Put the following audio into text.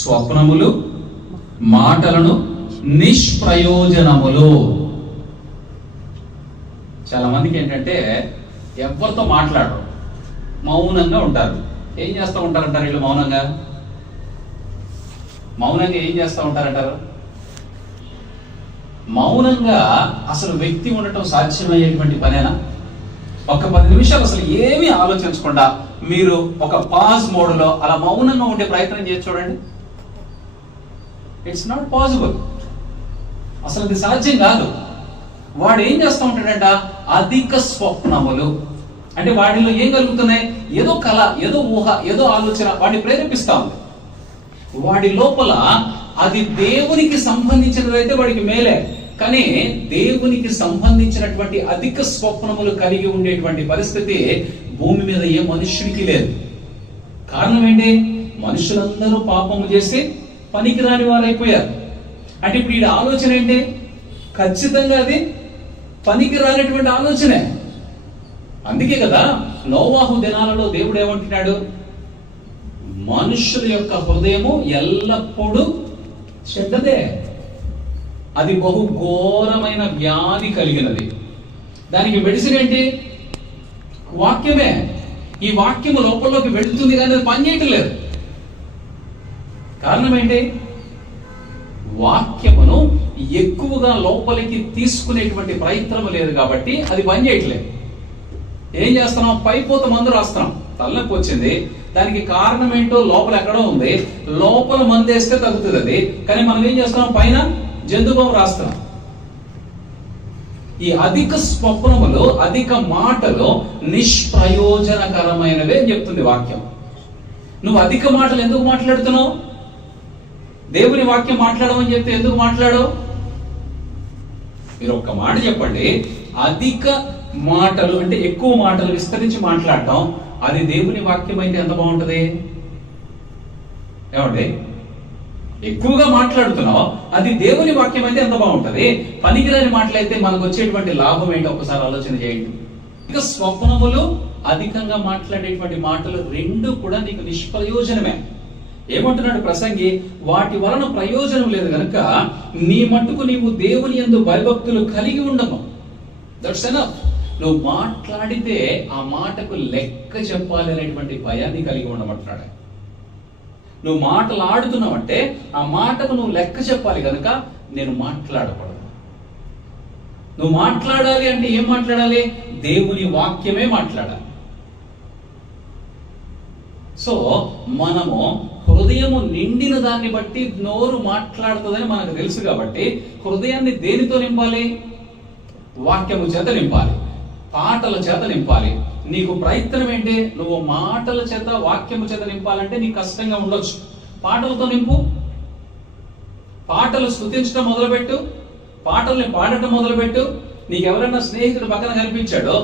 స్వప్నములు మాటలను నిష్ప్రయోజనములు. చాలా మందికి ఏంటంటే ఎవరితో మాట్లాడరు, మౌనంగా ఉంటారు. ఏం చేస్తూ ఉంటారంటారు వీళ్ళు? మౌనంగా ఏం చేస్తూ ఉంటారంటారు? మౌనంగా అసలు వ్యక్తి ఉండటం సాధ్యమయ్యేటువంటి పనేనా? ఒక 10 నిమిషాలు అసలు ఏమీ ఆలోచించకుండా మీరు ఒక పాజ్ మోడ్లో అలా మౌనంగా ఉండే ప్రయత్నం చేసి చూడండి. It's not possible. అసలు అది సాధ్యం కాదు. వాడు ఏం చేస్తూ ఉంటాడంట? అధిక స్వప్నములు. అంటే వాడిలో ఏం కలుగుతున్నాయి? ఏదో కళ, ఏదో ఊహ, ఏదో ఆలోచన వాడిని ప్రేరేపిస్తా ఉంది. వాడి లోపల అది దేవునికి సంబంధించినదైతే వాడికి మేలే, కానీ దేవునికి సంబంధించినటువంటి అధిక స్వప్నములు కలిగి ఉండేటువంటి పరిస్థితి భూమి మీద ఏ మనుష్యుడికి లేదు. కారణం ఏంటి? మనుషులందరూ పాపము చేసి పనికిరాని వారు అయిపోయారు. అంటే ఇప్పుడు ఈ ఆలోచన ఏంటి? ఖచ్చితంగా అది పనికి రానటువంటి ఆలోచనే. అందుకే కదా నోవాహు దినాలలో దేవుడు ఏమంటున్నాడు? మనుషుల యొక్క హృదయము ఎల్లప్పుడూ చెడ్డదే, అది బహు ఘోరమైన వ్యాధి కలిగినది. దానికి మెడిసిన్ ఏంటి? వాక్యమే. ఈ వాక్యము లోపలిలోకి వెళుతుంది కానీ అది పనిచేయటం లేదు. కారణం ఏంటి? వాక్యమును ఎక్కువగా లోపలికి తీసుకునేటువంటి ప్రయత్నం లేదు కాబట్టి అది పనిచేయట్లేదు. ఏం చేస్తున్నాం? పైపోత మందు రాస్తున్నాం. తలనొప్పి వచ్చింది, దానికి కారణం ఏంటో లోపల ఎక్కడో ఉంది. లోపల మందు వేస్తే తగ్గుతుంది అది, కానీ మనం ఏం చేస్తున్నాం? పైన జంతుబం రాస్తున్నాం. ఈ అధిక స్వప్నములు, అధిక మాటలు నిష్ప్రయోజనకరమైనవే అని చెప్తుంది వాక్యం. నువ్వు అధిక మాటలు ఎందుకు మాట్లాడుతున్నావు? దేవుని వాక్యం మాట్లాడమని చెప్తే ఎందుకు మాట్లాడవు? మీరు ఒక్క మాట చెప్పండి. అధిక మాటలు అంటే ఎక్కువ మాటలు విస్తరించి మాట్లాడటం, అది దేవుని వాక్యం అయితే ఎంత బాగుంటది? ఏమండి? ఎక్కువగా మాట్లాడుతున్నావు, అది దేవుని వాక్యం అయితే ఎంత బాగుంటది? పనికిరాని మాటలైతే మనకు వచ్చేటువంటి లాభం ఏంటో ఒకసారి ఆలోచన చేయండి. ఇక స్వప్నములు, అధికంగా మాట్లాడేటువంటి మాటలు రెండు కూడా నీకు నిష్ప్రయోజనమే. ఏమంటున్నాడు ప్రసంగి? వాటి వలన ప్రయోజనం లేదు కనుక నీ మట్టుకు నీవు దేవుని యందు భయభక్తులు కలిగి ఉండము. That's enough. నువ్వు మాట్లాడితే ఆ మాటకు లెక్క చెప్పాలి అనేటువంటి భయాన్ని కలిగి ఉండమంటున్నాడు. నువ్వు మాటలు ఆడుతున్నావంటే ఆ మాటకు నువ్వు లెక్క చెప్పాలి కనుక నేను మాట్లాడకూడదు. నువ్వు మాట్లాడాలి అంటే ఏం మాట్లాడాలి? దేవుని వాక్యమే మాట్లాడాలి. సో మనము హృదయము నిండిన దాన్ని బట్టి నోరు మాట్లాడుతుందని మనకు తెలుసు కాబట్టి హృదయాన్ని దేనితో నింపాలి? వాక్యము చేత నింపాలి, పాటల చేత నింపాలి. నీకు ప్రయత్నం ఏంటి? నువ్వు మాటల చేత, వాక్యము చేత నింపాలంటే నీకు కష్టంగా ఉండొచ్చు. పాటలతో నింపు. పాటలు స్తుతించడం మొదలుపెట్టు, పాటల్ని పాడటం మొదలుపెట్టు. నీకు ఎవరైనా స్నేహితుడు పక్కన కనిపించాడో